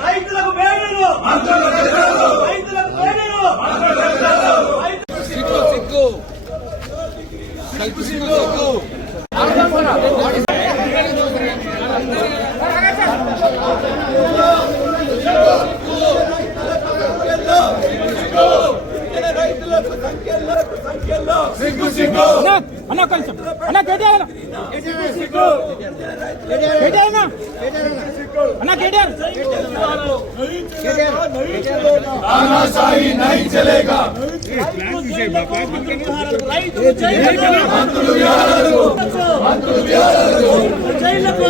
రైతులకు మేలు రైతులకు మేలు సిగ్గు సిగ్గు అన్న కొంచెం అన్న కేటీఆర్ అన్న కేటీఆర్ तानाशाही नहीं चलेगा జైలకు